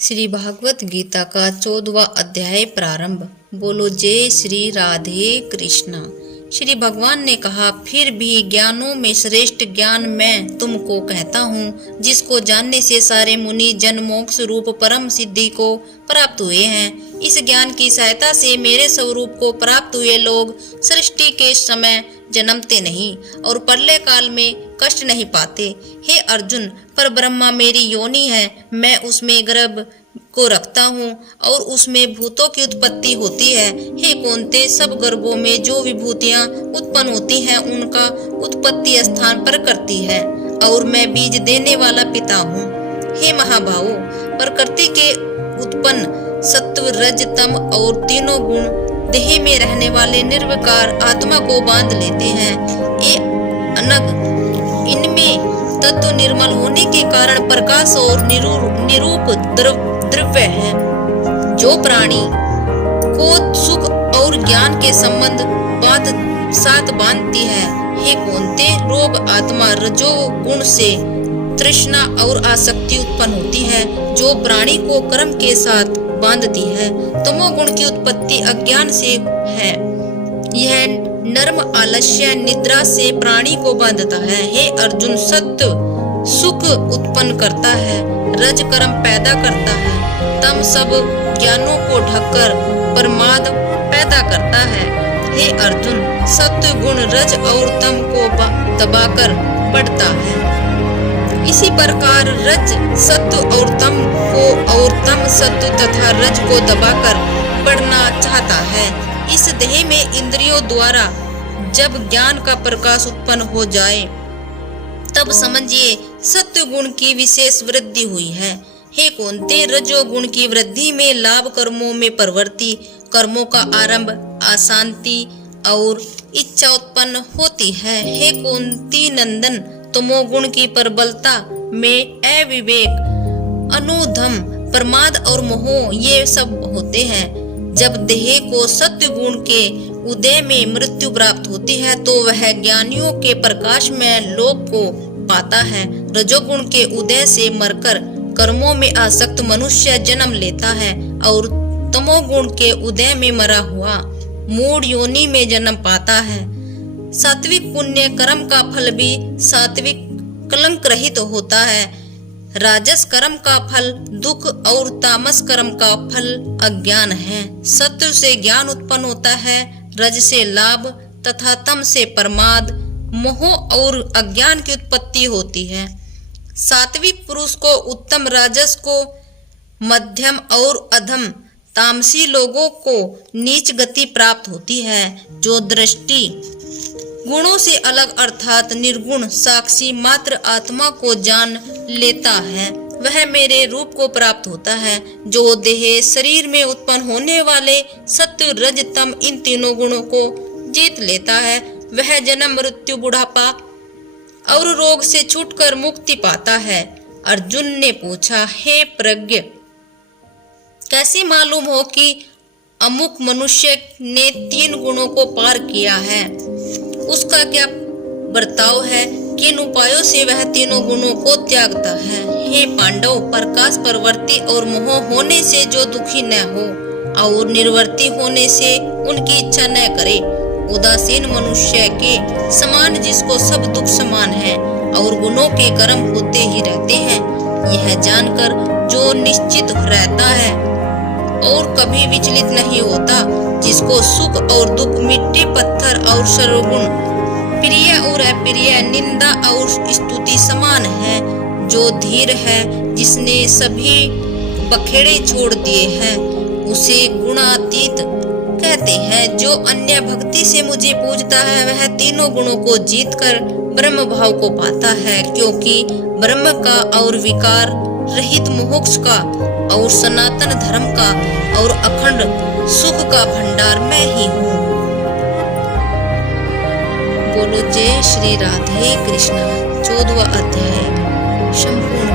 श्री भागवत गीता का 14वां अध्याय प्रारंभ। बोलो जय श्री राधे कृष्णा। श्री भगवान ने कहा, फिर भी ज्ञानों में श्रेष्ठ ज्ञान मैं तुमको कहता हूँ, जिसको जानने से सारे मुनि जन मोक्ष रूप परम सिद्धि को प्राप्त हुए हैं। इस ज्ञान की सहायता से मेरे स्वरूप को प्राप्त हुए लोग सृष्टि के समय जन्मते नहीं और प्रलय काल में कष्ट नहीं पाते। हे अर्जुन, पर ब्रह्मा मेरी योनि है, मैं उसमें गर्भ को रखता हूँ और उसमें भूतों की उत्पत्ति होती है। हे कौन्ते, सब गर्भों में जो विभूतियाँ उत्पन्न होती हैं उनका उत्पत्ति स्थान पर करती है और मैं बीज देने वाला पिता हूँ। हे महाभावों, प्रकृति के उत्पन्न सत्व रज तम और तीनों गुण देह में रहने वाले निर्विकार आत्मा को बांध लेते हैं। ये अनग इनमें तत्व निर्मल होने के कारण प्रकाश और निरूप द्रव्य है, जो प्राणी को सुख और ज्ञान के संबंध साथ बांधती है। हे कौन्ते, रोग आत्मा रजो गुण से तृष्णा और आसक्ति उत्पन्न होती है, जो प्राणी को कर्म के साथ बांधती है। तमोगुण की उत्पत्ति अज्ञान से है, यह नर्म आलस्य निद्रा से प्राणी को बांधता है। हे अर्जुन, सत्य सुख उत्पन्न करता है, रज कर्म पैदा करता है, तम सब ज्ञानों को ढककर प्रमाद पैदा करता है। हे अर्जुन, सत्य गुण रज और तम को दबाकर बढ़ता है। इसी प्रकार रज सत्व और तम को और तम सत्व तथा रज को दबाकर बढ़ना चाहता है। इस देह में इंद्रियों द्वारा जब ज्ञान का प्रकाश उत्पन्न हो जाए तब समझिए सत्व गुण की विशेष वृद्धि हुई है। हे कौन्ते, रजो गुण की वृद्धि में लाभ कर्मों में प्रवृत्ति, कर्मों का आरंभ, अशांति और इच्छा उत्पन्न होती है। हे कौन्ती नंदन, तमोगुण की प्रबलता में अविवेक, अनुधम, प्रमाद और मोह ये सब होते हैं। जब देह को सत्य गुण के उदय में मृत्यु प्राप्त होती है तो वह ज्ञानियों के प्रकाश में लोक को पाता है। रजोगुण के उदय से मरकर कर्मों में आसक्त मनुष्य जन्म लेता है और तमोगुण के उदय में मरा हुआ मूढ़ योनि में जन्म पाता है। सात्विक पुण्य कर्म का फल भी सात्विक कलंक रहित होता है। राजस कर्म का फल दुख और तामस कर्म का फल अज्ञान है। सत्व से ज्ञान उत्पन्न होता है, रज से लाभ तथा तम से प्रमाद, मोह और अज्ञान की उत्पत्ति होती है। सात्विक पुरुष को उत्तम, राजस को मध्यम और अधम, तामसी लोगों को नीच गति प्राप्त होती है। जो दृष्टि गुणों से अलग अर्थात निर्गुण साक्षी मात्र आत्मा को जान लेता है, वह मेरे रूप को प्राप्त होता है। जो देह शरीर में उत्पन्न होने वाले सत्व रज तम इन तीनों गुणों को जीत लेता है, वह जन्म मृत्यु बुढ़ापा और रोग से छूटकर मुक्ति पाता है। अर्जुन ने पूछा, हे प्रज्ञ, कैसे मालूम हो कि अमुक मनुष्य ने 3 गुणों को पार किया है? उसका क्या बर्ताव है? किन उपायों से वह तीनों गुणों को त्यागता है? हे पांडव, प्रकाश प्रवृत्ति और मोह होने से जो दुखी न हो और निर्वर्ती होने से उनकी इच्छा न करे, उदासीन मनुष्य के समान जिसको सब दुख समान है और गुणों के कर्म होते ही रहते हैं, यह जानकर जो निश्चित रहता है और कभी विचलित नहीं होता, जिसको सुख और दुख, मिट्टी पत्थर और सर्वगुण, प्रिय और अप्रिय, निंदा और स्तुति समान है, जो धीर है, जिसने सभी बखेड़े छोड़ दिए हैं, उसे गुणातीत कहते हैं। जो अन्य भक्ति से मुझे पूजता है वह तीनों गुणों को जीतकर ब्रह्म भाव को पाता है, क्योंकि ब्रह्म का और विकार रहित मोक्ष का और सनातन धर्म का और अखंड सुख का भंडार मैं ही हूँ। बोलो जय श्री राधे कृष्णा। 14वां अध्याय संपूर्ण।